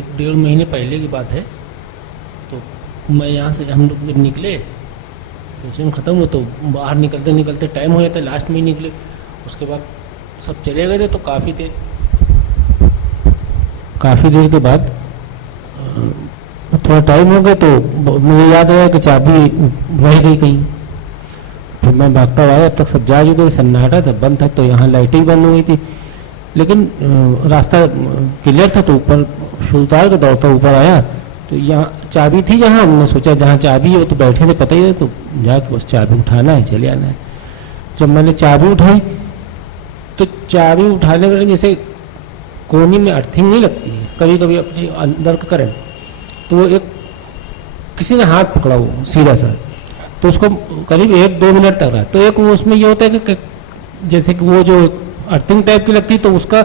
एक डेढ़ महीने पहले की बात है। तो मैं यहाँ से, हम लोग जब निकले सेशन ख़त्म हो तो बाहर निकलते निकलते टाइम हो जाता, लास्ट में ही निकले। उसके बाद सब चले गए थे, तो काफ़ी देर के बाद थोड़ा टाइम हो गया तो मुझे याद आया कि चाबी रह गई कहीं। फिर मैं भागता हुआ आया, अब तक सब जा चुके थे, सन्नाटा था, बंद था, तो यहाँ लाइटें बंद हो गई थी। लेकिन रास्ता क्लियर था, तो ऊपर सुल्तान का दौड़ता ऊपर आया, तो यहाँ चाबी थी, जहाँ हमने सोचा जहाँ चाबी है वो तो बैठे थे, पता ही है, तो जाके बस चाबी उठाना है, चले आना है। जब मैंने चाबी उठाई तो चाबी उठाने के जैसे कोनी में अर्थिंग नहीं लगती है कभी कभी अपने अंदर का करंट, तो वो एक किसी ने हाथ पकड़ा वो सीधा सा, तो उसको करीब 1-2 मिनट तक रहा। तो एक वो उसमें ये होता है कि जैसे कि वो जो अर्थिंग टाइप की लगती है, तो उसका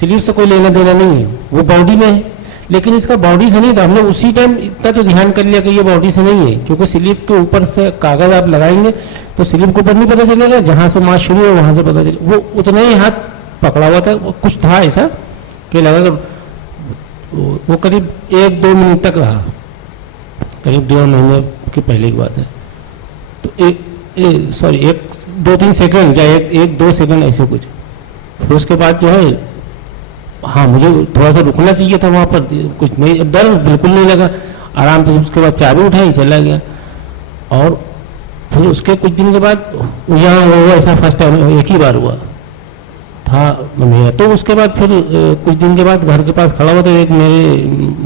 स्लीव से कोई लेना देना नहीं है, वो बॉडी में है। लेकिन इसका बॉडी से नहीं था, हमने उसी टाइम इतना तो ध्यान कर लिया कि ये बॉडी से नहीं है, क्योंकि स्लीव के ऊपर से कागज आप लगाएंगे तो स्लीव के ऊपर नहीं पता चलेगा, जहाँ से मास शुरू है वहाँ से पता चलेगा। वो उतना ही हाथ पकड़ा हुआ था, वो कुछ था ऐसा कि लगा वो करीब 1-2 मिनट तक रहा, करीब 1.5 महीने की पहले की बात है। तो सॉरी 1-2-3 सेकंड या 1-2 सेकंड ऐसे कुछ। फिर उसके बाद जो है, हाँ मुझे थोड़ा सा रुकना चाहिए था वहाँ पर, कुछ नहीं, डर बिल्कुल नहीं लगा, आराम से उसके बाद चाबी उठाई चला गया। और फिर उसके कुछ दिन के बाद यहाँ हुआ ऐसा फर्स्ट टाइम एक ही बार हुआ था मेरा। तो उसके बाद फिर कुछ दिन के बाद घर के पास खड़ा हुआ, तो एक मेरे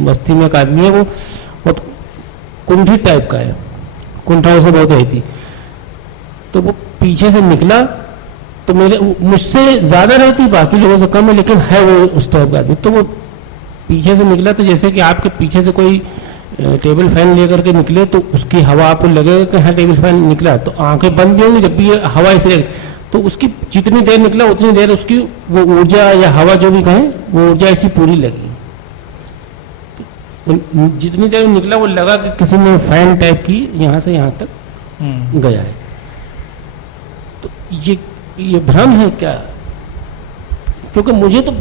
बस्ती में एक आदमी है, वो बहुत कुंठी टाइप का है, कुंठा उसे बहुत आई थी, तो वो पीछे से निकला, तो मुझसे ज़्यादा रहती, बाकी लोगों से कम है, लेकिन है वो उस टाइप का आदमी। तो वो पीछे से निकला, तो जैसे कि आपके पीछे से कोई टेबल फैन लेकर के निकले, तो उसकी हवा आपको लगेगा कि हाँ टेबल फैन निकला, तो आंखें बंद भी होंगी जब भी ये हवा ऐसे, तो उसकी जितनी देर निकला उतनी देर उसकी वो ऊर्जा या हवा जो भी कहें, वो ऊर्जा ऐसी पूरी लगी। तो जितनी देर निकला वो लगा कि किसी ने फैन टाइप की यहाँ से यहाँ तक गया है। तो ये भ्रम है क्या? क्योंकि मुझे तो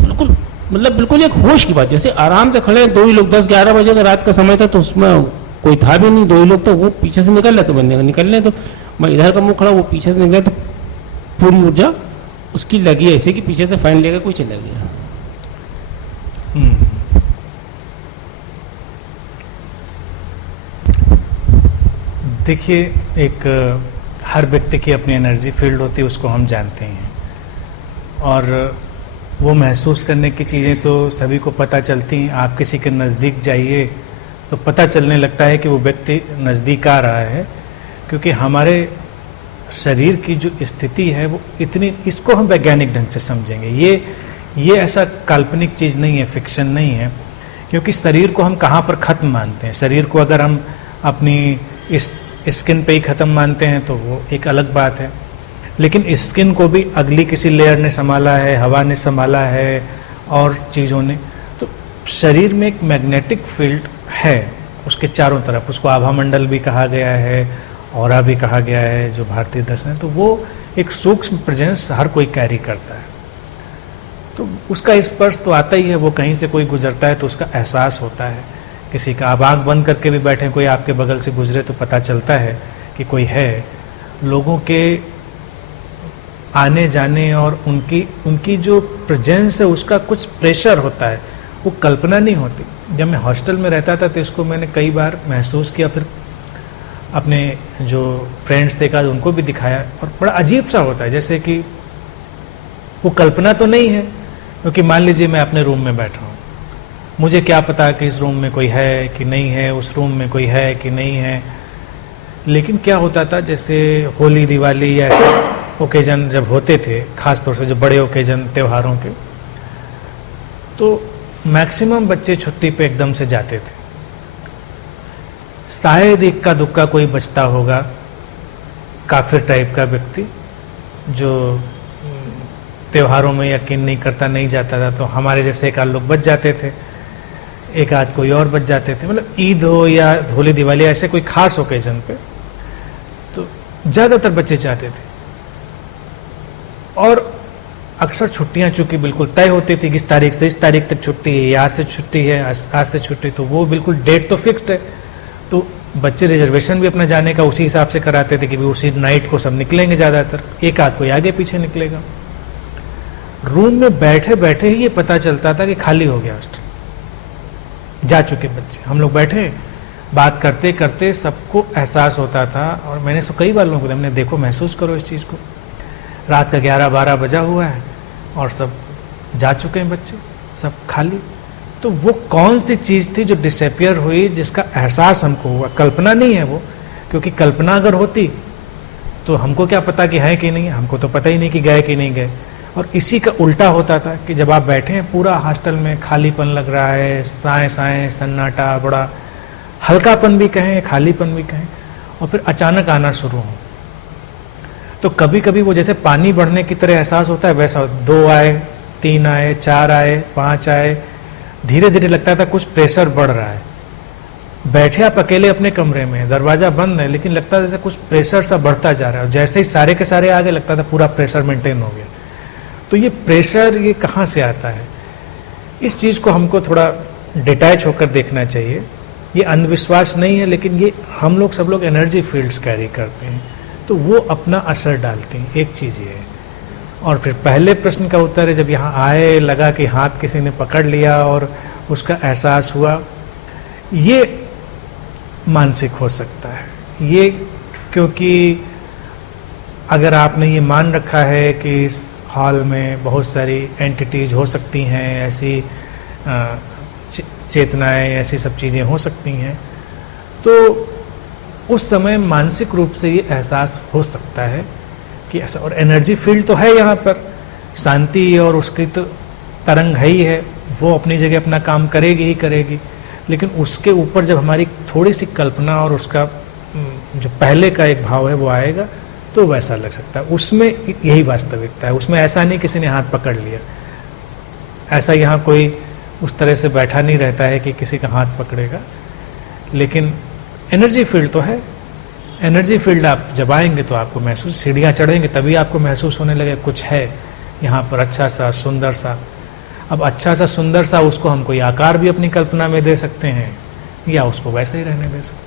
बिल्कुल एक होश की बात, जैसे आराम से खड़े हैं, 2 ही लोग, 10-11 बजे का रात का समय था, तो उसमें कोई था भी नहीं, 2 ही लोग, तो वो पीछे से निकल रहे, तो बंदे निकल रहे, तो मैं इधर का मुंह खड़ा, वो पीछे से निकला, तो पूरी ऊर्जा उसकी लगी ऐसे कि पीछे से फैन लेकर कोई चला गया। देखिए, एक हर व्यक्ति की अपनी एनर्जी फील्ड होती है, उसको हम जानते हैं, और वो महसूस करने की चीज़ें तो सभी को पता चलती हैं। आप किसी के नज़दीक जाइए तो पता चलने लगता है कि वो व्यक्ति नज़दीक आ रहा है, क्योंकि हमारे शरीर की जो स्थिति है वो इतनी, इसको हम वैज्ञानिक ढंग से समझेंगे, ये ऐसा काल्पनिक चीज़ नहीं है, फिक्शन नहीं है। क्योंकि शरीर को हम कहाँ पर ख़त्म मानते हैं? शरीर को अगर हम अपनी इस स्किन पे ही ख़त्म मानते हैं तो वो एक अलग बात है, लेकिन स्किन को भी अगली किसी लेयर ने संभाला है, हवा ने संभाला है और चीज़ों ने। तो शरीर में एक मैग्नेटिक फील्ड है उसके चारों तरफ, उसको आभा मंडल भी कहा गया है, ऑरा भी कहा गया है, जो भारतीय दर्शन है। तो वो एक सूक्ष्म प्रेजेंस हर कोई कैरी करता है, तो उसका स्पर्श तो आता ही है। वो कहीं से कोई गुजरता है तो उसका एहसास होता है। किसी का आप आँख बंद करके भी बैठे, कोई आपके बगल से गुजरे तो पता चलता है कि कोई है। लोगों के आने जाने और उनकी जो प्रेजेंस है उसका कुछ प्रेशर होता है, वो कल्पना नहीं होती। जब मैं हॉस्टल में रहता था तो इसको मैंने कई बार महसूस किया, फिर अपने जो फ्रेंड्स थे उनको भी दिखाया, और बड़ा अजीब सा होता है, जैसे कि वो कल्पना तो नहीं है। क्योंकि मान लीजिए मैं अपने रूम में बैठा हूँ, मुझे क्या पता कि इस रूम में कोई है कि नहीं है, उस रूम में कोई है कि नहीं है। लेकिन क्या होता था, जैसे होली, दिवाली या ऐसे ओकेजन जब होते थे, खास तौर से जो बड़े ओकेजन त्योहारों के, तो मैक्सिमम बच्चे छुट्टी पे एकदम से जाते थे। शायद इक्का दुक्का कोई बचता होगा, काफिर टाइप का व्यक्ति, जो त्योहारों में यकीन नहीं करता, नहीं जाता था। तो हमारे जैसे एक आध लोग बच जाते थे, एक आध कोई और बच जाते थे। मतलब ईद हो या होली दिवाली, ऐसे कोई खास ओकेजन पे तो ज़्यादातर बच्चे जाते थे। और अक्सर छुट्टियां चूंकि बिल्कुल तय होती थी कि इस तारीख से इस तारीख तक छुट्टी है, आज से छुट्टी है, आज से छुट्टी, तो वो बिल्कुल डेट तो फिक्स्ड है। तो बच्चे रिजर्वेशन भी अपना जाने का उसी हिसाब से कराते थे कि भी उसी नाइट को सब निकलेंगे, ज़्यादातर एक आध कोई आगे पीछे निकलेगा। रूम में बैठे बैठे ही ये पता चलता था कि खाली हो गया हॉस्टल, जा चुके बच्चे। हम लोग बैठे बात करते करते सबको एहसास होता था, और मैंने तो कई बार लोगों को हमने देखो महसूस करो इस चीज़ को, रात का 11-12 बजा हुआ है और सब जा चुके हैं बच्चे, सब खाली। तो वो कौन सी चीज़ थी जो डिसअपियर हुई, जिसका एहसास हमको हुआ? कल्पना नहीं है वो, क्योंकि कल्पना अगर होती तो हमको क्या पता कि है कि नहीं, हमको तो पता ही नहीं कि गए कि नहीं गए। और इसी का उल्टा होता था कि जब आप बैठे हैं पूरा हॉस्टल में खालीपन लग रहा है, साए साए सन्नाटा, बड़ा हल्कापन भी कहें, खालीपन भी कहें, और फिर अचानक आना शुरू हो, तो कभी कभी वो जैसे पानी बढ़ने की तरह एहसास होता है, वैसा 2 आए, 3 आए, 4 आए, 5 आए, धीरे धीरे लगता था कुछ प्रेशर बढ़ रहा है। बैठे आप अकेले अपने कमरे में, दरवाजा बंद है, लेकिन लगता था जैसे कुछ प्रेशर सा बढ़ता जा रहा है। जैसे ही सारे के सारे आगे, लगता था पूरा प्रेशर मेंटेन हो गया। तो ये प्रेशर ये कहाँ से आता है? इस चीज़ को हमको थोड़ा डिटैच होकर देखना चाहिए। ये अंधविश्वास नहीं है, लेकिन ये हम लोग सब लोग एनर्जी फील्ड्स कैरी करते हैं, तो वो अपना असर डालते हैं। एक चीज़ ये है। और फिर पहले प्रश्न का उत्तर है, जब यहाँ आए लगा कि हाथ किसी ने पकड़ लिया और उसका एहसास हुआ, ये मानसिक हो सकता है। ये क्योंकि अगर आपने ये मान रखा है कि इस हॉल में बहुत सारी एंटिटीज हो सकती हैं, ऐसी चेतनाएं, ऐसी सब चीज़ें हो सकती हैं, तो उस समय मानसिक रूप से ये एहसास हो सकता है कि ऐसा। और एनर्जी फील्ड तो है यहाँ पर, शांति और उसकी तो तरंग है ही है, वो अपनी जगह अपना काम करेगी ही करेगी। लेकिन उसके ऊपर जब हमारी थोड़ी सी कल्पना और उसका जो पहले का एक भाव है वो आएगा, तो वैसा लग सकता है। उसमें यही वास्तविकता है। उसमें ऐसा नहीं किसी ने हाथ पकड़ लिया, ऐसा यहाँ कोई उस तरह से बैठा नहीं रहता है कि किसी का हाथ पकड़ेगा। लेकिन एनर्जी फील्ड तो है। एनर्जी फील्ड आप जब आएंगे तो आपको महसूस, सीढ़ियाँ चढ़ेंगे तभी आपको महसूस होने लगे कुछ है यहाँ पर अच्छा सा, सुंदर सा। अब अच्छा सा, सुंदर सा, उसको हम कोई आकार भी अपनी कल्पना में दे सकते हैं, या उसको वैसे ही रहने दे सकते हैं।